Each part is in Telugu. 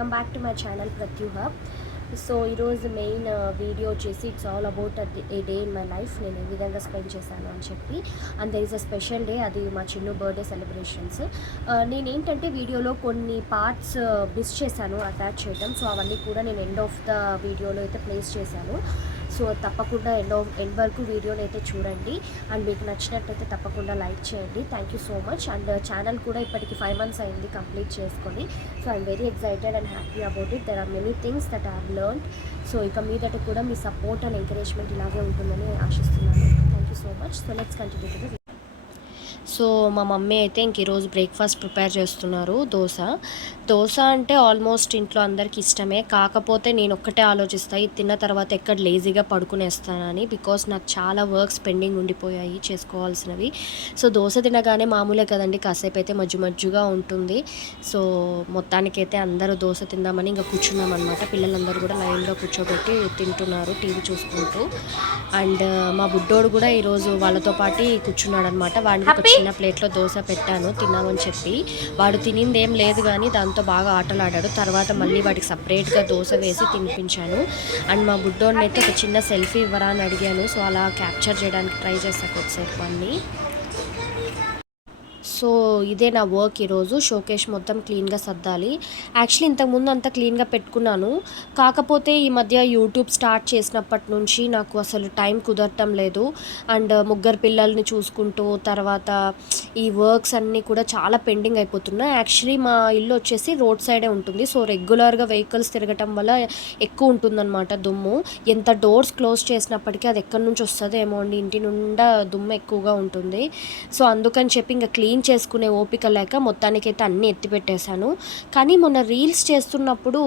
Welcome back to my channel Pratyuha. So ఈరోజు మెయిన్ వీడియో వచ్చేసి it's all about a day in my life. నేను ఏ విధంగా స్పెండ్ చేశాను అని చెప్పి. And there is a special day, అది మా చిన్న బర్త్డే సెలబ్రేషన్స్. నేనేంటంటే వీడియోలో కొన్ని పార్ట్స్ మిస్ చేశాను అటాచ్ చేయడం. సో అవన్నీ కూడా నేను ఎండ్ ఆఫ్ ద వీడియోలో అయితే ప్లేస్ చేశాను. సో తప్పకుండా ఎండ్ వరకు వీడియోని అయితే చూడండి. అండ్ మీకు నచ్చినట్టయితే తప్పకుండా లైక్ చేయండి. Thank you so much. And channel కూడా ఇప్పటికి 5 months అయింది కంప్లీట్ చేసుకొని. So I'm very excited and happy about it. There are many things that I have learned. So ఇక మీదట కూడా మీ సపోర్ట్ అండ్ ఎంకరేజ్మెంట్ ఇలాగే ఉంటుందని ఆశిస్తున్నాను. Thank you so much. So let's continue to the. So మా మమ్మీ అయితే ఇంక ఈరోజు బ్రేక్ఫాస్ట్ ప్రిపేర్ చేస్తున్నారు. దోశ అంటే ఆల్మోస్ట్ ఇంట్లో అందరికి ఇష్టమే. కాకపోతే నేను ఒక్కటే ఆలోచిస్తాను, ఇది తిన్న తర్వాత ఎక్కడ లేజీగా పడుకునేస్తానని. బికాస్ నాకు చాలా వర్క్స్ పెండింగ్ ఉండిపోయాయి చేసుకోవాల్సినవి. సో దోశ తినగానే మామూలే కదండి, కాసేపు అయితే మజ్జుగా ఉంటుంది. సో మొత్తానికైతే అందరూ దోశ తిందామని ఇంకా కూర్చున్నాం అనమాట. పిల్లలందరూ కూడా లైన్గా కూర్చోబెట్టి తింటున్నారు టీవీ చూసుకుంటూ. అండ్ మా బుడ్డోడు కూడా ఈరోజు వాళ్ళతో పాటు కూర్చున్నాడు అనమాట. వాడికి చిన్న ప్లేట్లో దోశ పెట్టాను తిన్నామని చెప్పి. వాడు తినింది ఏం లేదు కానీ దాంతో బాగా ఆటలాడాడు. తర్వాత మళ్ళీ వాడికి సపరేట్గా దోశ వేసి తినిపించాను. అండ్ మా బుడ్డోడిని అయితే ఒక చిన్న సెల్ఫీ ఇవ్వరా అని అడిగాను. సో అలా క్యాప్చర్ చేయడానికి ట్రై చేస్తాను కొద్దిసేపు అన్నీ. సో ఇదే నా వర్క్ ఈరోజు. షోకేస్ మొత్తం క్లీన్గా సర్దాలి. యాక్చువల్లీ ఇంతకుముందు అంతా క్లీన్గా పెట్టుకున్నాను. కాకపోతే ఈ మధ్య యూట్యూబ్ స్టార్ట్ చేసినప్పటి నుంచి నాకు అసలు టైం కుదరటం లేదు. అండ్ ముగ్గురు పిల్లల్ని చూసుకుంటూ తర్వాత ఈ వర్క్స్ అన్నీ కూడా చాలా పెండింగ్ అయిపోతున్నాయి. యాక్చువల్లీ మా ఇల్లు వచ్చేసి రోడ్ సైడే ఉంటుంది. సో రెగ్యులర్గా వెహికల్స్ తిరగటం వల్ల ఎక్కువ ఉంటుందన్నమాట దుమ్ము. ఎంత డోర్స్ క్లోజ్ చేసినప్పటికీ అది ఎక్కడి నుంచి వస్తుందో ఏమో అండి, ఇంటి నిండా దుమ్ము ఎక్కువగా ఉంటుంది. సో అందుకని చెప్పి ఇంకా క్లీన్ చేసుకునే ఓపిక లేక మొత్తానికైతే అన్నీ ఎత్తిపెట్టేశాను. కానీ మొన్న రీల్స్ చేస్తున్నప్పుడు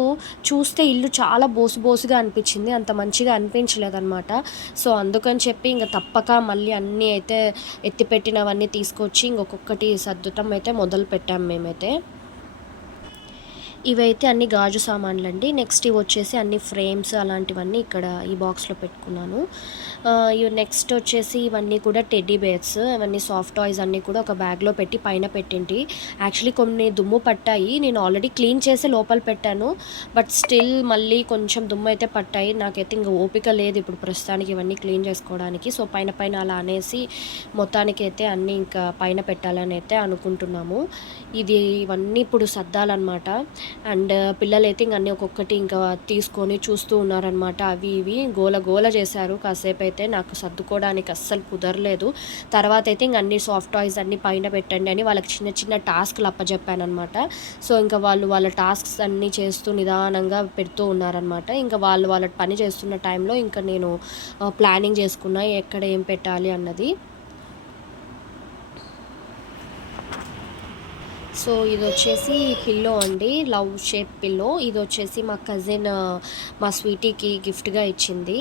చూస్తే ఇల్లు చాలా బోసుగా అనిపించింది, అంత మంచిగా అనిపించలేదన్నమాట. సో అందుకని చెప్పి ఇంకా తప్పక మళ్ళీ అన్నీ అయితే ఎత్తిపెట్టినవన్నీ తీసుకొచ్చి ఇంకొకటి సర్దుటం అయితే మొదలు పెట్టాము మేమైతే. ఇవైతే అన్ని గాజు సామాన్లు అండి. నెక్స్ట్ ఇవి వచ్చేసి అన్ని ఫ్రేమ్స్ అలాంటివన్నీ ఇక్కడ ఈ బాక్స్లో పెట్టుకున్నాను. ఇవి నెక్స్ట్ వచ్చేసి ఇవన్నీ కూడా టెడ్డీ బేర్స్, ఇవన్నీ సాఫ్ట్ టాయ్స్ అన్నీ కూడా ఒక బ్యాగ్లో పెట్టి పైన పెట్టింటి. యాక్చువల్లీ కొన్ని దుమ్ము పట్టాయి, నేను ఆల్రెడీ క్లీన్ చేసి లోపల పెట్టాను. బట్ స్టిల్ మళ్ళీ కొంచెం దుమ్ము అయితే పట్టాయి. నాకైతే ఇంకా ఓపిక లేదు ఇప్పుడు ప్రస్తుతానికి ఇవన్నీ క్లీన్ చేసుకోవడానికి. సో పైన అలా అనేసి మొత్తానికైతే అన్నీ ఇంకా పైన పెట్టాలని అయితే అనుకుంటున్నాము. ఇవన్నీ ఇప్పుడు సర్దాలన్నమాట. అండ్ పిల్లలైతే ఇంక అన్నీ ఒక్కొక్కటి ఇంకా తీసుకొని చూస్తూ ఉన్నారనమాట. అవి ఇవి గోల చేశారు కాసేపు అయితే. నాకు సర్దుకోవడానికి అస్సలు కుదరలేదు. తర్వాత అయితే ఇంక అన్ని సాఫ్ట్ టాయ్స్ అన్నీ పైన పెట్టండి అని వాళ్ళకి చిన్న టాస్క్లు అప్పచెప్పాను అనమాట. సో ఇంకా వాళ్ళ టాస్క్స్ అన్నీ చేస్తూ నిదానంగా పెడుతూ ఉన్నారనమాట. ఇంకా వాళ్ళ పని చేస్తున్న టైంలో ఇంకా నేను ప్లానింగ్ చేసుకున్నా ఎక్కడ ఏం పెట్టాలి అన్నది. సో ఇది వచ్చేసి పిల్లో అండి, లవ్ షేప్ పిల్లో. ఇది వచ్చేసి మా కజిన్ మా స్వీటీకి గిఫ్ట్గా ఇచ్చింది.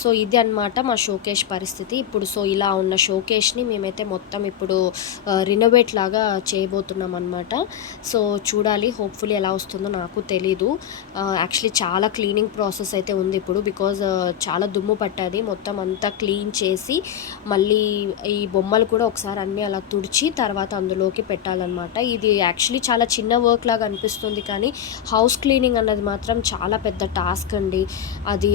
సో ఇది అన్నమాట మా షోకేష్ పరిస్థితి ఇప్పుడు. సో ఇలా ఉన్న షోకేష్ని మేమైతే మొత్తం ఇప్పుడు రినోవేట్ లాగా చేయబోతున్నాం అనమాట. సో చూడాలి, హోప్ఫుల్లీ ఎలా వస్తుందో నాకు తెలీదు. యాక్చువల్లీ చాలా క్లీనింగ్ ప్రాసెస్ అయితే ఉంది ఇప్పుడు. బికాజ్ చాలా దుమ్ము పట్టది. మొత్తం అంతా క్లీన్ చేసి మళ్ళీ ఈ బొమ్మలు కూడా ఒకసారి అన్నీ అలా తుడిచి తర్వాత అందులోకి పెట్టాలన్నమాట. ఇది యాక్చువల్లీ చాలా చిన్న వర్క్ లాగా అనిపిస్తుంది, కానీ హౌస్ క్లీనింగ్ అన్నది మాత్రం చాలా పెద్ద టాస్క్ అండి.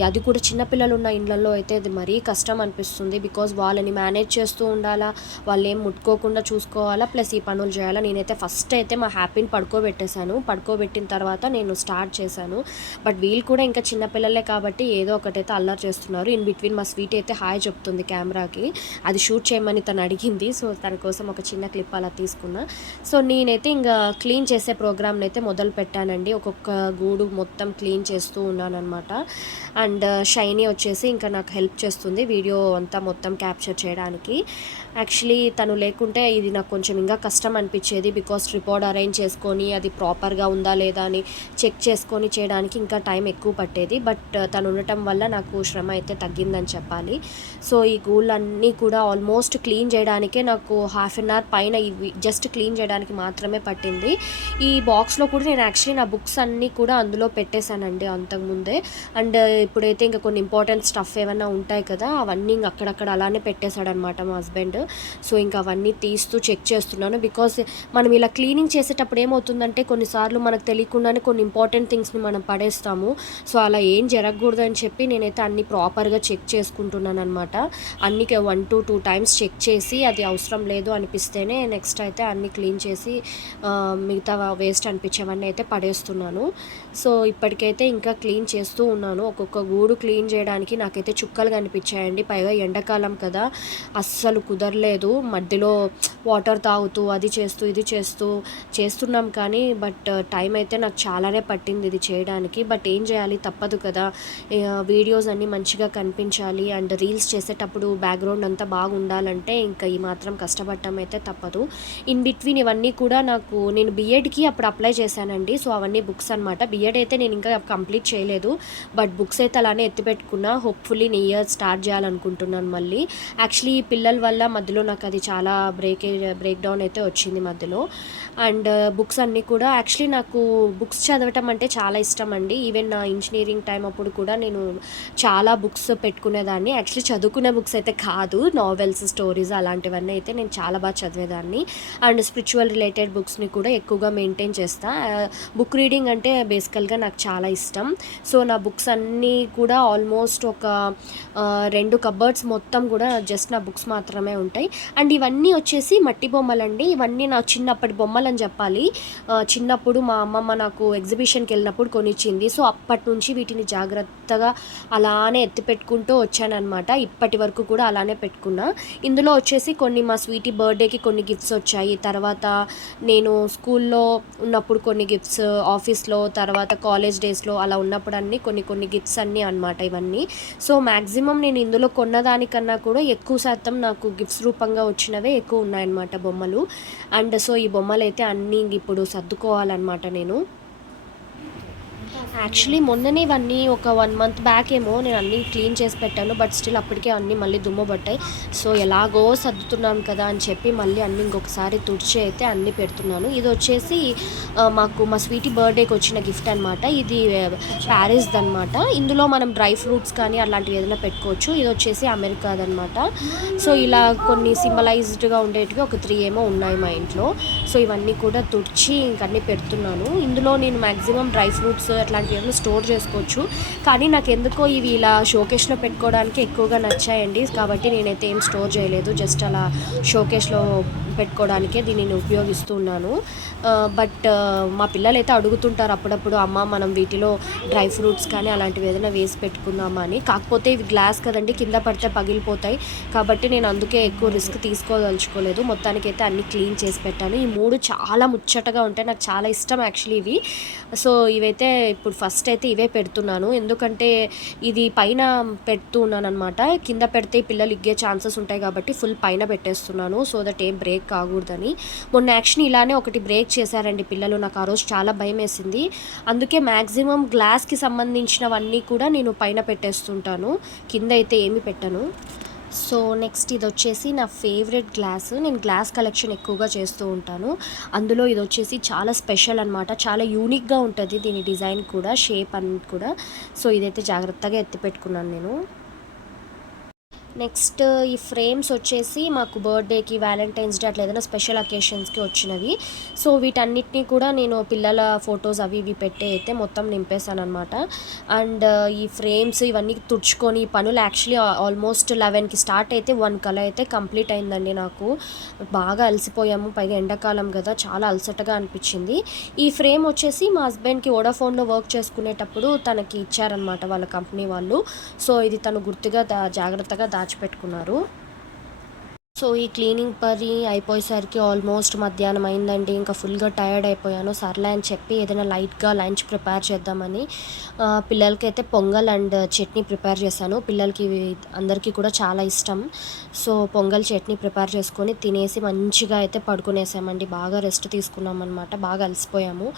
అది కూడా చిన్నపిల్లలు ఉన్న ఇండ్లలో అయితే అది మరీ కష్టం అనిపిస్తుంది. బికాజ్ వాళ్ళని మేనేజ్ చేస్తూ ఉండాలా, వాళ్ళు ఏం ముట్టుకోకుండా చూసుకోవాలా, ప్లస్ ఈ పనులు చేయాలా. నేనైతే ఫస్ట్ అయితే మా హ్యాపీని పడుకోబెట్టిన తర్వాత నేను స్టార్ట్ చేశాను. బట్ వీళ్ళు కూడా ఇంకా చిన్నపిల్లలే కాబట్టి ఏదో ఒకటైతే అల్లరి చేస్తున్నారు. ఇన్ బిట్వీన్ మా స్వీట్ అయితే హాయ్ చెప్తుంది కెమెరాకి. అది షూట్ చేయమని తను అడిగింది. సో తన కోసం ఒక చిన్న క్లిప్ అలా తీసుకున్నా. సో నేనైతే ఇంకా క్లీన్ చేసే ప్రోగ్రామ్ని అయితే మొదలు పెట్టానండి. ఒక్కొక్క గూడు మొత్తం క్లీన్ చేస్తూ ఉన్నాను అనమాట. అండ్ షైనీ వచ్చేసి ఇంకా నాకు హెల్ప్ చేస్తుంది వీడియో అంతా మొత్తం క్యాప్చర్ చేయడానికి. యాక్చువల్లీ తను లేకుంటే ఇది నాకు కొంచెం ఇంకా కష్టం అనిపించేది. బికాస్ ట్రిపాడ్ అరేంజ్ చేసుకొని అది ప్రాపర్గా ఉందా లేదా అని చెక్ చేసుకొని చేయడానికి ఇంకా టైం ఎక్కువ పట్టేది. బట్ తను ఉండటం వల్ల నాకు శ్రమ అయితే తగ్గిందని చెప్పాలి. సో ఈ గూళ్ళన్నీ కూడా ఆల్మోస్ట్ క్లీన్ చేయడానికే నాకు 1/2 hour పైన ఇవి జస్ట్ క్లీన్ చేయడానికి మాత్రమే పట్టింది. ఈ బాక్స్లో కూడా నేను యాక్చువల్లీ నా బుక్స్ అన్నీ కూడా అందులో పెట్టేశానండి అంతకుముందే. అండ్ ఇప్పుడైతే ఇంకా కొన్ని ఇంపార్టెంట్ స్టఫ్ స్టఫ్ ఏమన్నా ఉంటాయి కదా, అవన్నీ ఇంక అక్కడక్కడ అలానే పెట్టేశాడనమాట మా హస్బెండ్. సో ఇంకా అవన్నీ తీస్తూ చెక్ చేస్తున్నాను. బికాస్ మనం ఇలా క్లీనింగ్ చేసేటప్పుడు ఏమవుతుందంటే కొన్నిసార్లు మనకు తెలియకుండానే కొన్ని ఇంపార్టెంట్ థింగ్స్ని మనం పడేస్తాము. సో అలా ఏం జరగకూడదు అని చెప్పి నేనైతే అన్ని ప్రాపర్గా చెక్ చేసుకుంటున్నాను అనమాట. అన్ని 1 to 2 టైమ్స్ చెక్ చేసి అది అవసరం లేదు అనిపిస్తేనే నెక్స్ట్ అయితే అన్ని క్లీన్ చేసి మిగతా వేస్ట్ అనిపించేవన్నీ అయితే పడేస్తున్నాను. సో ఇప్పటికైతే ఇంకా క్లీన్ చేస్తూ ఉన్నాను. ఒక్కొక్క గూడు క్లీన్ చేయడానికి నాకైతే చుక్కలు కనిపించాయండి. పైగా ఎండాకాలం కదా, అస్సలు కుదరలేదు. మధ్యలో వాటర్ తాగుతూ అది చేస్తూ ఇది చేస్తున్నాం కానీ బట్ టైం అయితే నాకు చాలానే పట్టింది ఇది చేయడానికి. బట్ ఏం చేయాలి, తప్పదు కదా. వీడియోస్ అన్నీ మంచిగా కనిపించాలి అండ్ రీల్స్ చేసేటప్పుడు బ్యాక్గ్రౌండ్ అంతా బాగుండాలంటే ఇంకా ఈ మాత్రం కష్టపడటం అయితే తప్పదు. ఇన్ బిట్వీన్ ఇవన్నీ కూడా నేను బీఎడ్కి అప్పుడు అప్లై చేశానండి. సో అవన్నీ బుక్స్ అనమాట. బీఎడ్ అయితే నేను ఇంకా కంప్లీట్ చేయలేదు, బట్ బుక్స్ అయితే అలానే ఎత్తిపెట్టుకున్నా. హోప్ఫుల్లీ నీ ఇయర్ స్టార్ట్ చేయాలనుకుంటున్నాను మళ్ళీ. యాక్చువల్లీ ఈ పిల్లల వల్ల మధ్యలో నాకు అది చాలా బ్రేక్ డౌన్ అయితే వచ్చింది మధ్యలో. అండ్ బుక్స్ అన్నీ కూడా యాక్చువల్లీ నాకు బుక్స్ చదవటం అంటే చాలా ఇష్టం అండి. ఈవెన్ నా ఇంజనీరింగ్ టైం అప్పుడు కూడా నేను చాలా బుక్స్ పెట్టుకునేదాన్ని. యాక్చువల్లీ చదువుకునే బుక్స్ అయితే కాదు, నావెల్స్, స్టోరీస్ అలాంటివన్నీ అయితే నేను చాలా బాగా చదివేదాన్ని. అండ్ స్పిరిచువల్ రిలేటెడ్ బుక్స్ని కూడా ఎక్కువగా మెయింటైన్ చేస్తా. బుక్ రీడింగ్ అంటే బేసికల్గా నాకు చాలా ఇష్టం. సో నా బుక్స్ అన్నీ కూడా ఆల్మోస్ట్ ఒక 2 కబర్డ్స్ మొత్తం కూడా జస్ట్ నా బుక్స్ మాత్రమే ఉంటాయి. అండ్ ఇవన్నీ వచ్చేసి మట్టి బొమ్మలండి. ఇవన్నీ నా చిన్నప్పటి బొమ్మలు అని చెప్పాలి. చిన్నప్పుడు మా అమ్మమ్మ నాకు ఎగ్జిబిషన్కి వెళ్ళినప్పుడు కొనిచ్చింది. సో అప్పటి నుంచి వీటిని జాగ్రత్తగా అలానే ఎత్తిపెట్టుకుంటూ వచ్చానమాట. ఇప్పటి వరకు కూడా అలానే పెట్టుకున్నా. ఇందులో వచ్చేసి కొన్ని మా స్వీటీ బర్త్డేకి కొన్ని గిఫ్ట్స్ వచ్చాయి. తర్వాత నేను స్కూల్లో ఉన్నప్పుడు కొన్ని గిఫ్ట్స్, ఆఫీస్లో, తర్వాత కాలేజ్ డేస్లో అలా ఉన్నప్పుడు అన్నీ కొన్ని గిఫ్ట్స్ అన్నీ అనమాట ఇవన్నీ. సో మ్యాక్సిమం నేను ఇందులో కొన్నదానికన్నా కూడా ఎక్కువ శాతం నాకు గిఫ్ట్స్ రూపంగా వచ్చినవే ఎక్కువ ఉన్నాయన్నమాట బొమ్మలు. అండ్ సో ఈ బొమ్మలు అయితే అన్నీ ఇప్పుడు సర్దుకోవాలన్నమాట నేను. యాక్చువల్లీ మొన్ననే ఇవన్నీ ఒక 1 మంత్ బ్యాక్ ఏమో నేను అన్నీ క్లీన్ చేసి పెట్టాను. బట్ స్టిల్ అప్పటికే అన్నీ మళ్ళీ దుమ్ము పట్టాయి. సో ఎలాగో సర్దుతున్నాను కదా అని చెప్పి మళ్ళీ అన్నీ ఇంకొకసారి తుడిచి అయితే అన్నీ పెడుతున్నాను. ఇది వచ్చేసి మాకు మా స్వీటీ బర్త్డేకి వచ్చిన గిఫ్ట్ అనమాట. ఇది ప్యారిస్ది అనమాట. ఇందులో మనం డ్రై ఫ్రూట్స్ కానీ అలాంటివి ఏదైనా పెట్టుకోవచ్చు. ఇది వచ్చేసి అమెరికాదనమాట. సో ఇలా కొన్ని సింబలైజ్డ్గా ఉండేటివి ఒక 3 ఏమో ఉన్నాయి మా ఇంట్లో. సో ఇవన్నీ కూడా తుడిచి ఇంకన్నీ పెడుతున్నాను. ఇందులో నేను మ్యాక్సిమం డ్రై ఫ్రూట్స్ అట్లాంటివి స్టోర్ చేసుకోవచ్చు. కానీ నాకు ఎందుకో ఇవి ఇలా షోకేస్లో పెట్టుకోవడానికి ఎక్కువగా నచ్చాయండి. కాబట్టి నేనైతే ఏం స్టోర్ చేయలేదు, జస్ట్ అలా షోకేస్లో పెట్టుకోవడానికే దీనిని ఉపయోగిస్తున్నాను. బట్ మా పిల్లలు అయితే అడుగుతుంటారు అప్పుడప్పుడు, అమ్మ మనం వీటిలో డ్రై ఫ్రూట్స్ కానీ అలాంటివి ఏదైనా వేసి పెట్టుకుందామా అని. కాకపోతే ఇవి గ్లాస్ కదండి, కింద పడితే పగిలిపోతాయి. కాబట్టి నేను అందుకే ఎక్కువ రిస్క్ తీసుకోదలుచుకోలేదు. మొత్తానికైతే అన్నీ క్లీన్ చేసి పెట్టాను. ఈ 3 చాలా ముచ్చటగా ఉంటాయి, నాకు చాలా ఇష్టం యాక్చువల్లీ ఇవి. సో ఇవైతే ఇప్పుడు ఫస్ట్ అయితే ఇవే పెడుతున్నాను. ఎందుకంటే ఇది పైన పెడుతూ ఉన్నాను అనమాట. కింద పెడితే పిల్లలు ఇగ్గే ఛాన్సెస్ ఉంటాయి కాబట్టి ఫుల్ పైన పెట్టేస్తున్నాను. సో దట్ ఏం బ్రేక్ కాకూడదని. మొన్న యాక్షన్ ఇలానే ఒకటి బ్రేక్ చేశారండి పిల్లలు. నాకు ఆ రోజు చాలా భయం వేసింది. అందుకే మ్యాక్సిమం గ్లాస్కి సంబంధించినవన్నీ కూడా నేను పైన పెట్టేస్తుంటాను, కింద అయితే ఏమి పెట్టను. సో నెక్స్ట్ ఇది వచ్చేసి నా ఫేవరెట్ గ్లాస్. నేను గ్లాస్ కలెక్షన్ ఎక్కువగా చేస్తూ ఉంటాను. అందులో ఇది వచ్చేసి చాలా స్పెషల్ అనమాట. చాలా యూనిక్గా ఉంటుంది దీని డిజైన్ కూడా, షేప్ అన్ని కూడా. సో ఇదైతే జాగ్రత్తగా ఎత్తి పెట్టుకున్నాను నేను. నెక్స్ట్ ఈ ఫ్రేమ్స్ వచ్చేసి మాకు బర్త్డేకి, వ్యాలంటైన్స్ డే అట్లా ఏదైనా స్పెషల్ అకేషన్స్కి వచ్చినవి. సో వీటన్నిటిని కూడా నేను పిల్లల ఫొటోస్ అవి ఇవి పెట్టి అయితే మొత్తం నింపేశాను అనమాట. అండ్ ఈ ఫ్రేమ్స్ ఇవన్నీ తుడుచుకొని పనులు యాక్చువల్లీ ఆల్మోస్ట్ 11కి స్టార్ట్ అయితే 1 కల్లా అయితే కంప్లీట్ అయిందండి. నాకు బాగా అలసిపోయాము, పైగా ఎండాకాలం కదా, చాలా అలసటగా అనిపించింది. ఈ ఫ్రేమ్ వచ్చేసి మా హస్బెండ్కి వోడాఫోన్లో వర్క్ చేసుకునేటప్పుడు తనకి ఇచ్చారనమాట వాళ్ళ కంపెనీ వాళ్ళు. సో ఇది తను గుర్తుగా జాగ్రత్తగా దాచిపెట్టుకున్నారు. సో ఈ క్లీనింగ్ పని అయిపోయేసరికి ఆల్మోస్ట్ మధ్యాహ్నం అయిందండి. ఇంకా ఫుల్గా టైర్డ్ అయిపోయాను. సర్లే అని చెప్పి ఏదైనా లైట్గా లంచ్ ప్రిపేర్ చేద్దామని పిల్లలకైతే పొంగల్ అండ్ చట్నీ ప్రిపేర్ చేశాను. పిల్లలకి అందరికీ కూడా చాలా ఇష్టం. సో పొంగల్ చట్నీ ప్రిపేర్ చేసుకొని తినేసి మంచిగా అయితే పడుకునేసామండి. బాగా రెస్ట్ తీసుకున్నాం అనమాట, బాగా అలసిపోయాము.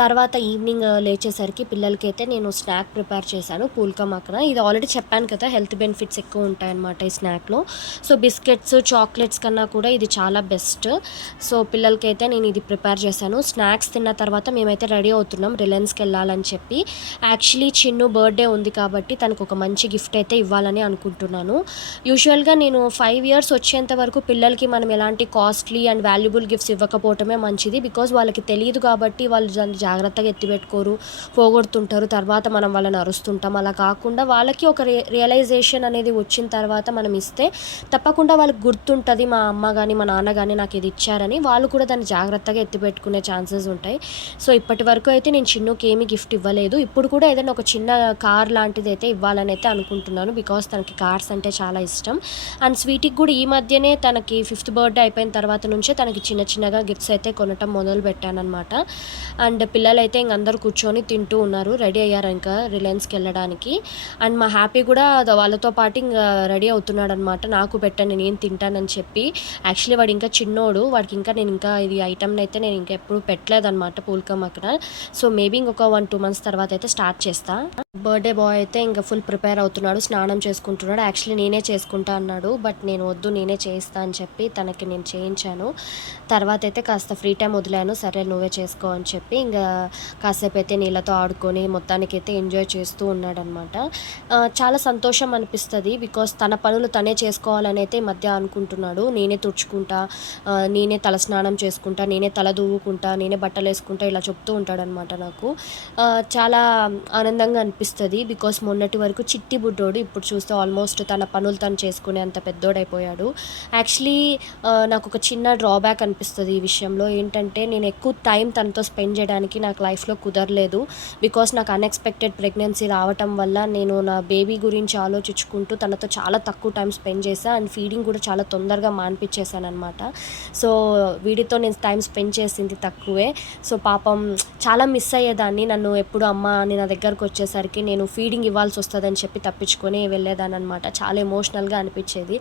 తర్వాత ఈవినింగ్ లేచేసరికి పిల్లలకైతే నేను స్నాక్ ప్రిపేర్ చేశాను, పూల్కా మక్కన. ఇది ఆల్రెడీ చెప్పాను కదా, హెల్త్ బెనిఫిట్స్ ఎక్కువ ఉంటాయన్నమాట ఈ స్నాక్లో. సో బిస్కెట్స్, చాక్లెట్స్ కన్నా కూడా ఇది చాలా బెస్ట్. సో పిల్లలకైతే నేను ఇది ప్రిపేర్ చేశాను. స్నాక్స్ తిన్న తర్వాత మేమైతే రెడీ అవుతున్నాం రిలయన్స్కి వెళ్ళాలని చెప్పి. యాక్చువల్లీ చిన్ను బర్త్డే ఉంది కాబట్టి తనకు ఒక మంచి గిఫ్ట్ అయితే ఇవ్వాలని అనుకుంటున్నాను. యూజువల్గా నేను 5 ఇయర్స్ వచ్చేంత వరకు పిల్లలకి మనం ఎలాంటి కాస్ట్లీ అండ్ వాల్యుబుల్ గిఫ్ట్స్ ఇవ్వకపోవటమే మంచిది. బికాజ్ వాళ్ళకి తెలియదు కాబట్టి వాళ్ళు దాన్ని జాగ్రత్తగా ఎత్తిపెట్టుకోరు, పోగొడుతుంటారు. తర్వాత మనం వాళ్ళని అరుస్తుంటాం. అలా కాకుండా వాళ్ళకి ఒక రియలైజేషన్ అనేది వచ్చిన తర్వాత మనం ఇస్తే తప్పకుండా వాళ్ళకి గుర్తుంటుంది, మా అమ్మ కానీ మా నాన్న కానీ నాకు ఇది ఇచ్చారని. వాళ్ళు కూడా దాన్ని జాగ్రత్తగా ఎత్తిపెట్టుకునే ఛాన్సెస్ ఉంటాయి. సో ఇప్పటి వరకు అయితే నేను చిన్నుకి ఏమీ గిఫ్ట్ ఇవ్వలేదు. ఇప్పుడు కూడా ఏదైనా ఒక చిన్న కార్ లాంటిది అయితే ఇవ్వాలని అయితే అనుకుంటున్నాను. బికాస్ తనకి కార్స్ అంటే చాలా ఇష్టం. అండ్ స్వీటీకి కూడా ఈ మధ్యనే తనకి 5th బర్త్డే అయిపోయిన తర్వాత నుంచే తనకి చిన్న చిన్నగా గిఫ్ట్స్ అయితే కొనటం మొదలు పెట్టానమాట. అండ్ పిల్లలైతే ఇంక అందరూ కూర్చొని తింటూ ఉన్నారు. రెడీ అయ్యారు ఇంకా రిలయన్స్కి వెళ్ళడానికి. అండ్ మా హ్యాపీ కూడా వాళ్ళతో పాటు ఇంకా రెడీ అవుతున్నాడు అనమాట. నాకు పెట్టండి నేను తింటానని చెప్పి. యాక్చువల్లీ వాడు ఇంకా చిన్నోడు, వాడికి ఇంకా నేను ఇంకా ఇది ఐటమ్ని అయితే నేను ఇంకా ఎప్పుడు పెట్టలేదన్నమాట పూల్కమ్ అక్కడ. సో మేబీ ఇంకొక 1-2 మంత్స్ తర్వాత అయితే స్టార్ట్ చేస్తా. బర్త్డే బాయ్ అయితే ఇంకా ఫుల్ ప్రిపేర్ అవుతున్నాడు, స్నానం చేసుకుంటున్నాడు. యాక్చువల్లీ నేనే చేసుకుంటా అన్నాడు, బట్ నేను వద్దు నేనే చేయిస్తా అని చెప్పి తనకి నేను చేయించాను. తర్వాత అయితే కాస్త ఫ్రీ టైం వదిలాను, సరే నువ్వే చేసుకో అని చెప్పి ఇంకా కాసేపు అయితే నీళ్ళతో ఆడుకొని మొత్తానికైతే ఎంజాయ్ చేస్తూ ఉన్నాడనమాట. చాలా సంతోషం అనిపిస్తుంది. బికాస్ తన పనులు తనే చేసుకోవాలని అయితే ఈ మధ్య అనుకుంటున్నాడు. నేనే తుడుచుకుంటా, నేనే తల స్నానం చేసుకుంటా, నేనే తల దువ్వుకుంటా, నేనే బట్టలు వేసుకుంటా, ఇలా చెప్తూ ఉంటాడనమాట. నాకు చాలా ఆనందంగా అనిపిస్తుంది. బికాస్ మొన్నటి వరకు చిట్టి బుడ్డోడు, ఇప్పుడు చూస్తే ఆల్మోస్ట్ తన పనులు తను చేసుకునే అంత పెద్దోడైపోయాడు. యాక్చువల్లీ నాకు ఒక చిన్న డ్రాబ్యాక్ అనిపిస్తుంది ఈ విషయంలో. ఏంటంటే నేను ఎక్కువ టైం తనతో స్పెండ్ చేయడానికి నాకు లైఫ్లో కుదరలేదు. బికాస్ నాకు అన్ఎక్స్పెక్టెడ్ ప్రెగ్నెన్సీ రావటం వల్ల నేను నా బేబీ గురించి ఆలోచించుకుంటూ తనతో చాలా తక్కువ టైం స్పెండ్ చేశాను. అండ్ ఫీడింగ్ కూడా చాలా తొందరగా మాన్పించేశాను అనమాట. సో వీడితో నేను టైం స్పెండ్ చేసింది తక్కువే. సో పాపం చాలా మిస్ అయ్యేదాన్ని. నన్ను ఎప్పుడు అమ్మ అని నా దగ్గరకు వచ్చేసరికి నేను ఫీడింగ్ ఇవ్వాల్సి వస్తుందని చెప్పి తప్పించుకొని వెళ్ళేదాన్ని అనమాట. చాలా ఎమోషనల్గా అనిపించేది.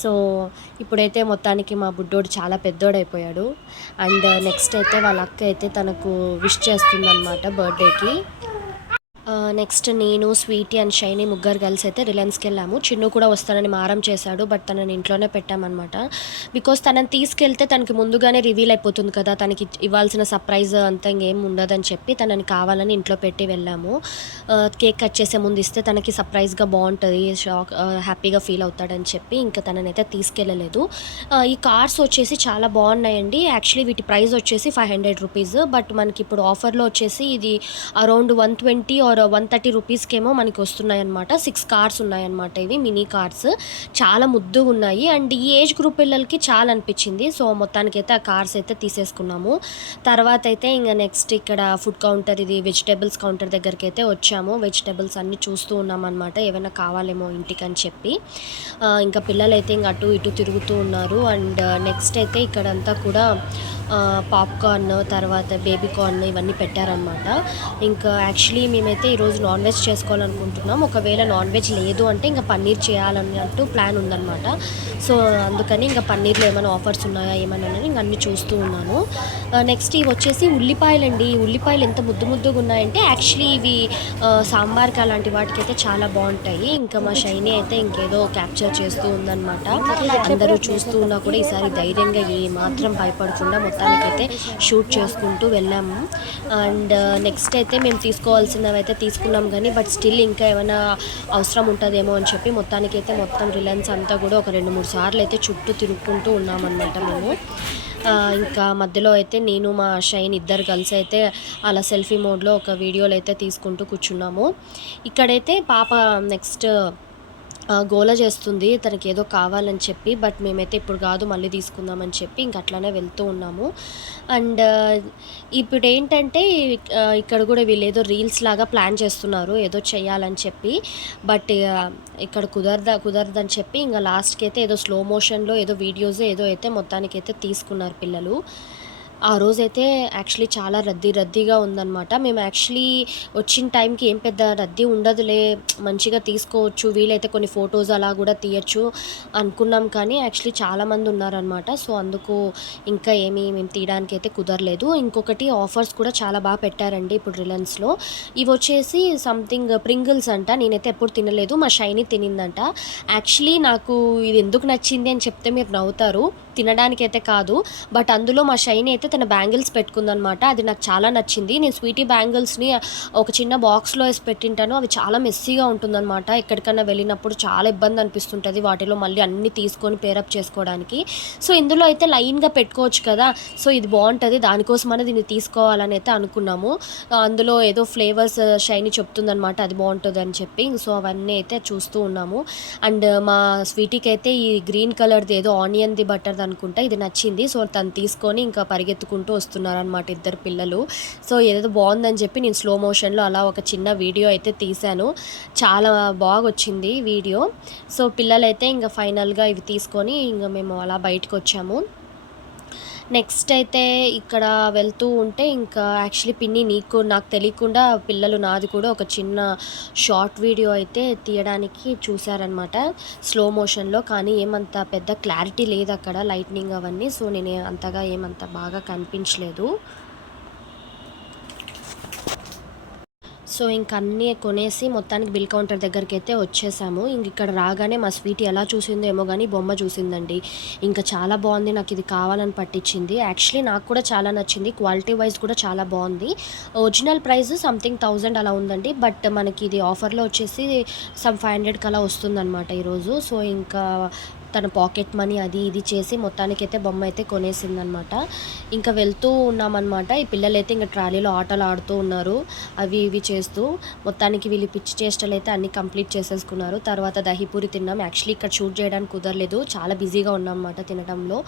సో ఇప్పుడైతే మొత్తానికి మా బుడ్డోడు చాలా పెద్దోడైపోయాడు. అండ్ నెక్స్ట్ అయితే వాళ్ళ అక్క అయితే తనకు విష్ చేస్తుందన్నమాట బర్త్డేకి. నెక్స్ట్ నేను, స్వీటీ అండ్ షైనీ ముగ్గురు కలిసి అయితే రిలయన్స్కి వెళ్ళాము. చిన్ను కూడా వస్తానని మారం చేశాడు, బట్ తనని ఇంట్లోనే పెట్టామన్నమాట. బికాస్ తనని తీసుకెళ్తే తనకి ముందుగానే రివీల్ అయిపోతుంది కదా, తనకి ఇవ్వాల్సిన సర్ప్రైజ్ అంతా ఇంకేం ఉండదని చెప్పి తనని కావాలని ఇంట్లో పెట్టి వెళ్ళాము. కేక్ కట్ చేసే ముందు ఇస్తే తనకి సర్ప్రైజ్గా బాగుంటుంది, హ్యాపీగా ఫీల్ అవుతాడని చెప్పి ఇంకా తనని అయితే తీసుకెళ్ళలేదు. ఈ కార్స్ వచ్చేసి చాలా బాగున్నాయండి. యాక్చువల్లీ వీటి ప్రైస్ వచ్చేసి 500 రూపీస్, బట్ మనకి ఇప్పుడు ఆఫర్లో వచ్చేసి ఇది అరౌండ్ 120 ఆర్ 130 రూపీస్కేమో మనకి వస్తున్నాయి అనమాట. 6 కార్స్ ఉన్నాయన్నమాట. ఇవి మినీ కార్స్ చాలా ముద్దుగా ఉన్నాయి. అండ్ ఈ ఏజ్ గ్రూప్ పిల్లలకి చాలా అనిపించింది. సో మొత్తానికైతే ఆ కార్స్ అయితే తీసేసుకున్నాము. తర్వాత అయితే ఇంకా నెక్స్ట్ ఇక్కడ ఫుడ్ కౌంటర్, ఇది వెజిటేబుల్స్ కౌంటర్ దగ్గరికి అయితే వచ్చాము. వెజిటేబుల్స్ అన్నీ చూస్తూ ఉన్నామన్నమాట, ఏమైనా కావాలేమో ఇంటికి అని చెప్పి. ఇంకా పిల్లలైతే ఇంక అటు ఇటు తిరుగుతూ ఉన్నారు. అండ్ నెక్స్ట్ అయితే ఇక్కడంతా కూడా పాప్కార్న్, తర్వాత బేబీ కార్న్ ఇవన్నీ పెట్టారనమాట. ఇంకా యాక్చువల్లీ మేమైతే ఈరోజు నాన్ వెజ్ చేసుకోవాలనుకుంటున్నాం. ఒకవేళ నాన్ వెజ్ లేదు అంటే ఇంకా పన్నీర్ చేయాలన్నట్టు ప్లాన్ ఉందన్నమాట. సో అందుకని ఇంకా పన్నీర్లో ఏమైనా ఆఫర్స్ ఉన్నాయా ఏమైనా ఇంకా అన్నీ చూస్తూ ఉన్నాను. నెక్స్ట్ ఇవి వచ్చేసి ఉల్లిపాయలండి. ఈ ఉల్లిపాయలు ఎంత ముద్దుగా ఉన్నాయంటే యాక్చువల్లీ ఇవి సాంబార్కి అలాంటి వాటికి అయితే చాలా బాగుంటాయి. ఇంకా మా షైనీ అయితే ఇంకేదో క్యాప్చర్ చేస్తూ ఉందన్నమాట. అందరూ చూస్తూ ఉన్నా కూడా ఈసారి ధైర్యంగా ఏమాత్రం భయపడకుండా మొత్తానికైతే షూట్ చేసుకుంటూ వెళ్ళాము. అండ్ నెక్స్ట్ అయితే మేము తీసుకోవాల్సినవి అయితే తీసుకున్నాం కానీ బట్ స్టిల్ ఇంకా ఏమైనా అవసరం ఉంటుందేమో అని చెప్పి మొత్తానికైతే మొత్తం రిలయన్స్ అంతా కూడా ఒక 2-3 సార్లు అయితే చుట్టూ తిరుగుకుంటూ ఉన్నామన్నమాట మేము. ఇంకా మధ్యలో అయితే నేను మా షైన్ ఇద్దరు కలిసి అయితే అలా సెల్ఫీ మోడ్లో ఒక వీడియోలు అయితే తీసుకుంటూ కూర్చున్నాము. ఇక్కడైతే పాప నెక్స్ట్ గోల చేస్తుంది, తనకి ఏదో కావాలని చెప్పి. బట్ మేమైతే ఇప్పుడు కాదు మళ్ళీ తీసుకుందామని చెప్పి ఇంక అట్లానే వెళ్తూ ఉన్నాము. అండ్ ఇప్పుడు ఏంటంటే ఇక్కడ కూడా వీళ్ళు ఏదో రీల్స్ లాగా ప్లాన్ చేస్తున్నారు ఏదో చేయాలని చెప్పి. బట్ ఇక్కడ కుదరదని చెప్పి ఇంకా లాస్ట్కి అయితే ఏదో స్లో మోషన్లో ఏదో వీడియోస్ ఏదో అయితే మొత్తానికైతే తీసుకున్నారు పిల్లలు. ఆ రోజైతే యాక్చువల్లీ చాలా రద్దీగా ఉందనమాట. మేము యాక్చువల్లీ వచ్చిన టైంకి ఏం పెద్ద రద్దీ ఉండదులే, మంచిగా తీసుకోవచ్చు, వీలైతే కొన్ని ఫోటోస్ అలా గూడా తీయొచ్చు అనుకున్నాం. కానీ యాక్చువల్లీ చాలామంది ఉన్నారనమాట. సో, అందుకు ఇంకా మేము తీయడానికైతే కుదరలేదు. ఇంకొకటి ఆఫర్స్ కూడా చాలా పెట్టారండి ఇప్పుడు రిలయన్స్‌లో. ఇవొచ్చేసి సంథింగ్ ప్రింగిల్స్ అంట. నేనైతే ఎప్పుడు తినలేదు. మా షైనీ తినిందంట. యాక్చువల్లీ నాకు ఇది ఎందుకు నచ్చింది అని చెప్తే మీరు నవ్వుతారు. తినడానికైతే కాదు. బట్ అందులో మా షైనీ అయితే తన బ్యాంగిల్స్ పెట్టుకుందనమాట. అది నాకు చాలా నచ్చింది. నేను స్వీటీ బ్యాంగిల్స్‌ని ఒక చిన్న బాక్స్‌లో ఏసి పెట్టింటాను. అవి చాలా మెస్సీగా ఉంటుందనమాట. ఎక్కడికన్నా వెళ్ళినప్పుడు చాలా ఇబ్బంది అనిపిస్తుంటది. వాటిలో మళ్ళీ అన్నీ తీసుకొని పేరప్ చేసుకోవడానికి. సో, ఇందులో అయితే లైన్‌గా పెట్టుకోవచ్చు కదా! సో, ఇది బావుంటది. దానికోసమనే దీన్ని తీసుకోవాలని అయితే అనుకున్నాము. అందులో ఏదో ఫ్లేవర్స్ షైనీ చెప్తుందనమాట. అది బావుంటదని చెప్పి. సో, అవన్నీ అయితే చూస్తూ ఉన్నాము. అండ్ మా స్వీటీకైతే ఈ గ్రీన్ కలర్‌ది ఏదో ఆనియన్‌ది బటర్‌ది అనుకుంటా ఇది నచ్చింది. సో, తను తీసుకొని ఇంకా పరిగెత్తుకుంటూ వస్తున్నారనమాట ఇద్దరు పిల్లలు. సో, ఏదేదో బావుందని చెప్పి నేను స్లో మోషన్‌లో అలా ఒక చిన్న వీడియో అయితే తీశాను. చాలా బాగొచ్చింది వీడియో. సో, పిల్లలైతే ఇంక ఫైనల్‌గా ఇవి తీసుకొని ఇంక మేము అలా బయటకొచ్చాము. నెక్స్ట్ అయితే ఇక్కడ వెళ్తూ ఉంటే ఇంకా యాక్చువల్లీ పిన్ని నాకు తెలియకుండా పిల్లలు నాది కూడా ఒక చిన్న షార్ట్ వీడియో అయితే తీయడానికి చూసారనమాట స్లో మోషన్‌లో. కానీ ఏమంత పెద్ద క్లారిటీ లేదక్కడ లైట్నింగ్ అవన్నీ. సో, నేను అంతగా ఏమంత బాగా కనిపించలేదు. సో, ఇంక అన్నీ కొనేసి మొత్తానికి బిల్ కౌంటర్ దగ్గరికైతే వచ్చేసాము. ఇక్కడ రాగానే మా స్వీటీ ఎలా చూసిందో ఏమో గానీ బొమ్మ చూసిందండి. ఇంకా చాలా బావుంది. నాకిది కావాలని పట్టించింది. యాక్చువల్లీ నాకు కూడా చాలా నచ్చింది. క్వాలిటీ వైజ్ కూడా చాలా బావుంది. ఒరిజినల్ ప్రైస్ సంథింగ్ 1000 అలా ఉందండి. బట్ మనకి ఇది ఆఫర్‌లో వచ్చేసి సమ్ 500కి అలా వస్తుందనమాట ఈరోజు. సో, ఇంకా తన పాకెట్ మనీ అది ఇది చేసి మొత్తానికైతే బొమ్మ అయితే కొనేసిందనమాట. ఇంకా వెళ్తూ ఉన్నామనమాట. ఈ పిల్లలైతే ఇంక ట్రాలీలో ఆటలు ఆడుతూ ఉన్నారు. అవి ఇవి చేస్తూ మొత్తానికి వీళ్ళు పిచ్చి చేష్టలైతే అన్నీ కంప్లీట్ చేసేసుకున్నారు. తర్వాత దహీపూరి తిన్నాం. యాక్చువల్లీ ఇక్కడ షూట్ చేయడానికి కుదరలేదు. చాలా బిజీగా ఉన్నామన్నమాట తినడంలో.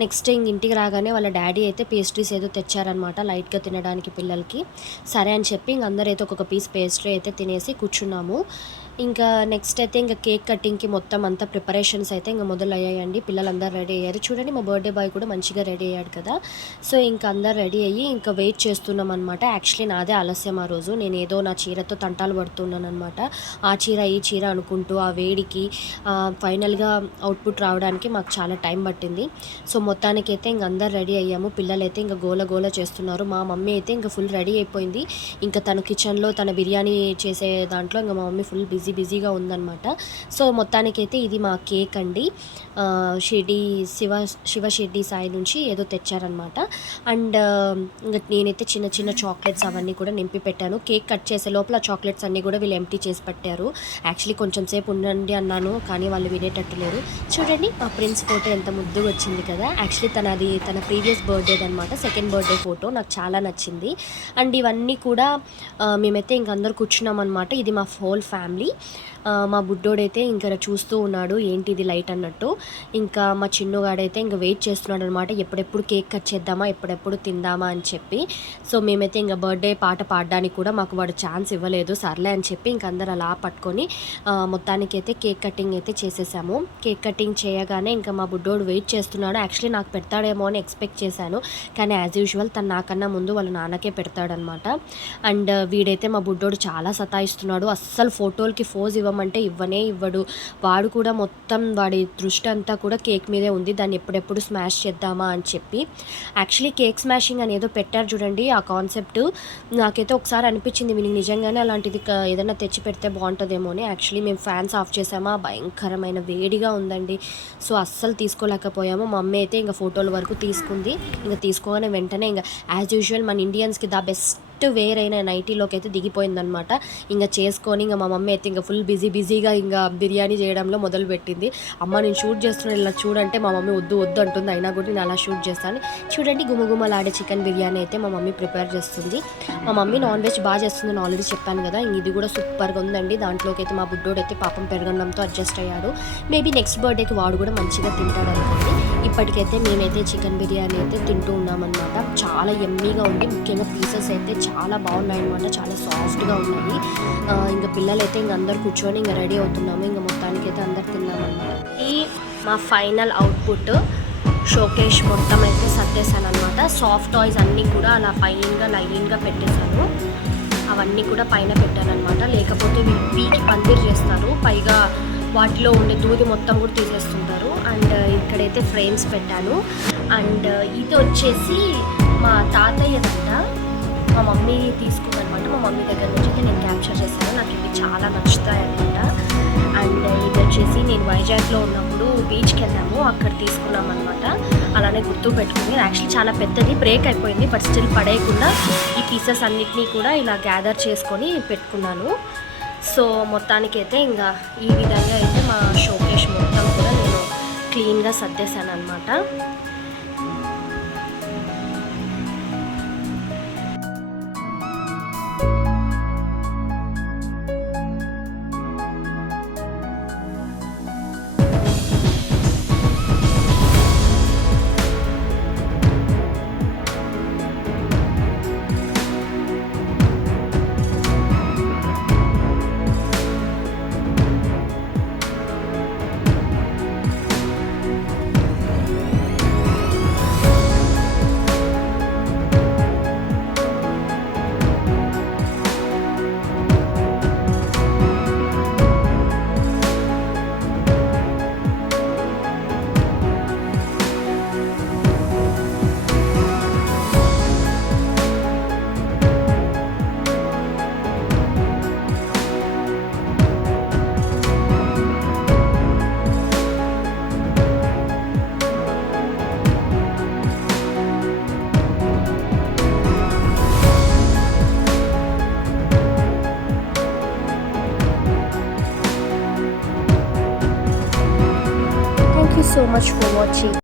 నెక్స్ట్ ఇంటికి రాగానే వాళ్ళ డ్యాడీ అయితే పేస్ట్రీస్ ఏదో తెచ్చారనమాట లైట్‌గా తినడానికి పిల్లలకి. సరే అని చెప్పి ఇంక అందరైతే ఒక్కొక్క పీస్ పేస్ట్రీ అయితే తినేసి కూర్చున్నాము. ఇంకా నెక్స్ట్ అయితే ఇంక కేక్ కటింగ్‌కి మొత్తం అంతా ప్రిపరేషన్స్ అయితే ఇంక మొదలయ్యాయండి. పిల్లలందరూ రెడీ అయ్యారు. చూడండి మా బర్త్‌డే బాయ్ కూడా మంచిగా రెడీ అయ్యాడు కదా! సో, ఇంక అందరూ రెడీ అయ్యి ఇంకా వెయిట్ చేస్తున్నామనమాట. యాక్చువల్లీ నాదే ఆలస్యం ఆ రోజు. నేనేదో నా చీరతో తంటాలు పడుతున్నాననమాట. ఆ చీర, ఈ చీర అనుకుంటూ ఆ వేడికి ఫైనల్‌గా అవుట్‌పుట్ రావడానికి మాకు చాలా టైం పట్టింది. సో, మొత్తానికైతే ఇంక అందరూ రెడీ అయ్యాము. పిల్లలైతే ఇంక గోల చేస్తున్నారు. మా మమ్మీ అయితే ఇంక ఫుల్ రెడీ అయిపోయింది. ఇంకా తను కిచెన్‌లో తన బిర్యానీ చేసే దాంట్లో ఇంక మా మమ్మీ ఫుల్ బిజీగా ఉందనమాట. సో, మొత్తానికైతే ఇది మా కేక్ అండి. శివ షిర్డీ సాయి నుంచి ఏదో తెచ్చారనమాట. అండ్ ఇంక నేనైతే చిన్న చాక్లెట్స్ అవన్నీ కూడా నింపి పెట్టాను. కేక్ కట్ చేసే లోపల చాక్లెట్స్ అన్నీ కూడా వీళ్ళు ఎంప్టీ చేసి పెట్టారు. యాక్చువల్లీ కొంచెం సేపు ఉండండి అన్నాను. కానీ వాళ్ళు వినేటట్టు లేరు. చూడండి మా ప్రిన్స్ ఫోటో ఎంత ముద్దుగా వచ్చింది కదా! యాక్చువల్లీ తన ప్రీవియస్ బర్త్‌డేదనమాట. సెకండ్ బర్త్‌డే ఫోటో నాకు చాలా నచ్చింది. అండ్ ఇవన్నీ కూడా మేమైతే ఇంక అందరూ కూర్చున్నామనమాట. ఇది మా హోల్ ఫ్యామిలీ. మా బుడ్డోడైతే ఇంక చూస్తూ ఉన్నాడు ఏంటి ఇది లైట్ అన్నట్టు. ఇంకా మా చిన్నుగాడైతే ఇంక వెయిట్ చేస్తున్నాడు అనమాట. ఎప్పుడెప్పుడు కేక్ కట్ చేద్దామా, ఎప్పుడెప్పుడు తిందామా అని చెప్పి. సో, మేమైతే ఇంక బర్త్డే పాట పాడడానికి కూడా మాకు వాడు ఛాన్స్ ఇవ్వలేదు. సర్లే అని చెప్పి ఇంక అందరూ అలా పట్టుకొని మొత్తానికైతే కేక్ కటింగ్ అయితే చేసేసాము. కేక్ కటింగ్ చేయగానే ఇంకా మా బుడ్డోడు వెయిట్ చేస్తున్నాడు. యాక్చువల్లీ నాకు పెడతాడేమో అని ఎక్స్పెక్ట్ చేశాను. కానీ యాజ్ యూజువల్ తను నాకన్నా ముందు వాళ్ళ నాన్నకే పెడతాడనమాట. అండ్ వీడైతే మా బుడ్డోడు చాలా సతాయిస్తున్నాడు. అస్సలు ఫోటోలకి ఫోజ్ ఇవ్వమంటే ఇవ్వనే ఇవ్వడు. వాడు కూడా మొత్తం వాడి దృష్టి అంతా కూడా కేక్ మీదే ఉంది. దాన్ని ఎప్పుడెప్పుడు స్మాష్ చేద్దామా అని చెప్పి. యాక్చువల్లీ కేక్ స్మాషింగ్ అని ఏదో పెట్టారు చూడండి ఆ కాన్సెప్ట్. నాకైతే ఒకసారి అనిపించింది వీనికి నిజంగానే అలాంటిది ఏదైనా తెచ్చి పెడితే బాగుంటుందేమో అని. యాక్చువల్లీ మేము ఫ్యాన్స్ ఆఫ్ చేసామా, భయంకరమైన వేడిగా ఉందండి. సో, అస్సలు తీసుకోలేకపోయాము. మా అమ్మ అయితే ఇంకా ఫోటోల వరకు తీసుకుంది. ఇంకా తీసుకోగానే వెంటనే ఇంకా యాజ్ యూజువల్ మన ఇండియన్స్కి ద బెస్ట్ వేరైన నైటీలోకి అయితే దిగిపోయిందనమాట. ఇంకా చేసుకొని ఇంకా మా మమ్మీ అయితే ఇంకా ఫుల్ బిజీగా ఇంకా బిర్యానీ చేయడంలో మొదలుపెట్టింది. అమ్మ నేను షూట్ చేస్తున్నాను ఇలా చూడంటే మా మమ్మీ వద్దు అంటుంది. అయినా కూడా నేను అలా షూట్ చేస్తాను. చూడండి గుమగుమలాడే చికెన్ బిర్యానీ అయితే మా మమ్మీ ప్రిపేర్ చేస్తుంది. మా మమ్మీ నాన్ వెజ్ బాగా చేస్తుందని ఆల్రెడీ చెప్పాను కదా. ఇది కూడా సూపర్గా ఉందండి. దాంట్లోకి అయితే మా బుడ్డోడు అయితే పాపం పెరగడంతో అడ్జస్ట్ అయ్యాడు. మేబీ నెక్స్ట్ బర్త్డేకి వాడు కూడా మంచిగా తింటాడు అనుకోండి. ఇప్పటికైతే మేమైతే చికెన్ బిర్యానీ అయితే తింటూ ఉన్నామన్నమాట. చాలా యమ్మీగా ఉంది. ముఖ్యంగా పీసెస్ అయితే చాలా బాగున్నాయి అనమాట. చాలా సాఫ్ట్గా ఉన్నాయి. ఇంకా పిల్లలైతే ఇంక అందరు కూర్చొని ఇంకా రెడీ అవుతున్నాము. ఇంకా మొత్తానికి అయితే అందరు తిన్నామన్నమాట. ఈ మా ఫైనల్ అవుట్పుట్ షోకేష్ మొత్తం అయితే సర్దేశాను అనమాట. సాఫ్ట్ టాయ్స్ అన్నీ కూడా అలా పైనగా లైన్గా పెట్టేశాను. అవన్నీ కూడా పైన పెట్టాను అనమాట. లేకపోతే వీకి పందిరి చేస్తారు, పైగా వాటిలో ఉండే దూది మొత్తం కూడా తీసేస్తుంటారు. అండ్ ఇక్కడైతే ఫ్రేమ్స్ పెట్టాను. అండ్ ఇది వచ్చేసి మా తాతయ్య దండ, మా మమ్మీ తీసుకుందనమాట. మా మమ్మీ దగ్గర నుంచి అయితే నేను క్యాప్చర్ చేశాను. నాకు ఇవి చాలా నచ్చుతాయి అనమాట. అండ్ ఇది వచ్చేసి నేను వైజాగ్లో ఉన్నప్పుడు బీచ్కి వెళ్ళాము, అక్కడ తీసుకున్నాం అనమాట. అలానే గుర్తు పెట్టుకుని, యాక్చువల్లీ చాలా పెద్దది, బ్రేక్ అయిపోయింది, బట్ స్టిల్ పడేయకుండా ఈ పీసెస్ అన్నిటినీ కూడా ఇలా గ్యాదర్ చేసుకొని పెట్టుకున్నాను. సో మొత్తానికైతే ఇంకా ఈ విధంగా అయితే మా షోకేష్ మొత్తం కూడా నేను క్లీన్గా సర్దేశాను అనమాట. Thank you so much for watching.